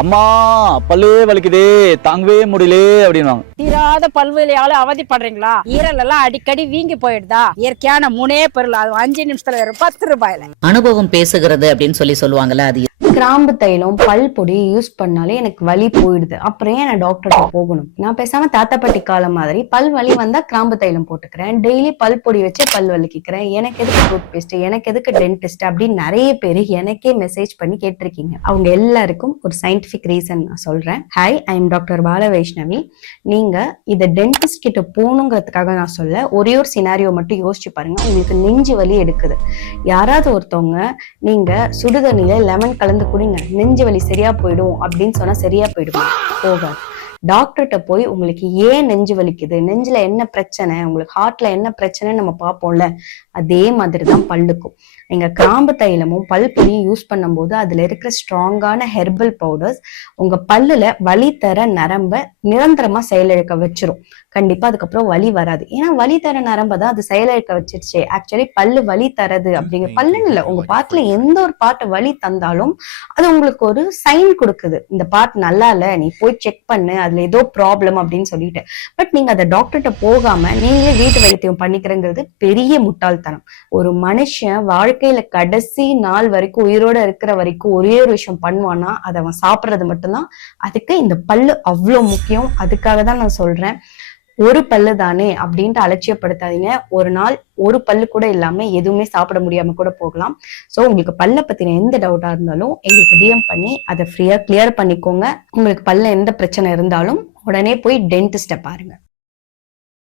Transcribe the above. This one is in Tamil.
அம்மா பல்லே வலிக்குதே தாங்கவே முடியலே அப்படின்வாங்க. தீராத பல்வலியால அவதிப்படுறீங்களா? ஈரல் எல்லாம் அடிக்கடி வீங்கி போயிடுதா? இயற்கையான 3 பொருள், அது 5 நிமிஷத்துல வரும் 10 ரூபாயில. அனுபவம் பேசுகிறது அப்படின்னு சொல்லுவாங்கல்ல, அது கிராம்பு தைலம் பல் பொடி யூஸ் பண்ணாலே எனக்கு வலி போயிடுது. அப்புறம் ஏன் நான் டாக்டர்கிட்ட போகணும்? நான் பேசாம தாத்தா பாட்டி காலம் மாதிரி பல் வலி வந்தா கிராம்பு தைலம் போட்டுக்கிறேன், டெய்லி பல் பொடி வச்சு பல் வலிக்கிறேன், எனக்கு எதுக்கு டூத் பேஸ்ட், எனக்கு எதுக்கு டென்டிஸ்ட் அப்படின்னு நிறைய பேர் எனக்கே மெசேஜ் பண்ணி கேட்டிருக்கீங்க. அவங்க எல்லாருக்கும் ஒரு சயின்டிபிக் ரீசன் நான் சொல்றேன். ஹாய், ஐ எம் டாக்டர் பால வைஷ்ணவி. நீங்க இதை டென்டிஸ்ட் கிட்ட போகணுங்கிறதுக்காக நான் சொல்ல, ஒரே ஒரு சினாரியோ மட்டும் யோசிச்சு பாருங்க. உங்களுக்கு நெஞ்சு வலி எடுக்குது, யாராவது ஒருத்தவங்க நீங்க சுடுதண்ணில லெமன் கலந்து குடிங்க, நெஞ்சு வலி சரியா போயிடும் அப்படின்னு சொன்னா சரியா போயிடும்? போகாது. டாக்டர்கிட்ட போய் உங்களுக்கு ஏன் நெஞ்சு வலிக்குது, நெஞ்சுல என்ன பிரச்சனை, உங்களுக்கு ஹார்ட்ல என்ன பிரச்சனை நம்ம பார்ப்போம்ல, அதே மாதிரிதான் பல்லுக்கும். நீங்க கிராம்பு தைலமும் பல் பொடியும் யூஸ் பண்ணும்போது அதுல இருக்கிற ஸ்ட்ராங்கான ஹெர்பல் பவுடர்ஸ் உங்க பல்லுல வலி தர நரம்ப நிரந்தரமா செயலிழக்க வச்சிரும். கண்டிப்பா அதுக்கப்புறம் வலி வராது. ஏன்னா வலி தர நரம்ப தான் அது செயலிழக்க வச்சிருச்சு. ஆக்சுவலி பல்லு வலி தரது அப்படிங்கிற பல்லுன்னு இல்ல, உங்க பாட்டுல எந்த ஒரு பாட்டு வலி தந்தாலும் அது உங்களுக்கு ஒரு சைன் கொடுக்குது, இந்த பார்ட் நல்லா இல்ல, நீ போய் செக் பண்ணு, அதுல ஏதோ ப்ராப்ளம் அப்படின்னு சொல்லிட்டு. பட் நீங்க அதை டாக்டர்கிட்ட போகாம நீங்களே வீட்டு வைத்தியம் பண்ணிக்கிறங்கிறது பெரிய முட்டாள்தனம். ஒரு மனுஷன் வாழ்க்கையில கடைசி நாள் வரைக்கும் உயிரோட இருக்கிற வரைக்கும் ஒரே ஒரு விஷயம் பண்ணுவானா, அதை அவன் சாப்பிட்றது மட்டும்தான். அதுக்கு இந்த பல்லு அவ்வளவு முக்கியம். அதுக்காக தான் நான் சொல்றேன், ஒரு பல்லு தானே அப்படின்ட்டு அலட்சியப்படுத்தாதீங்க. ஒரு நாள் ஒரு பல்லு கூட இல்லாம எதுவுமே சாப்பிட முடியாம கூட போகலாம். சோ உங்களுக்கு பல்ல பத்தின எந்த டவுட்டா இருந்தாலும் எங்களுக்கு டிஎம் பண்ணி அதை ஃப்ரீயா கிளியர் பண்ணிக்கோங்க. உங்களுக்கு பல்ல எந்த பிரச்சனை இருந்தாலும் உடனே போய் டென்டிஸ்ட பாருங்க.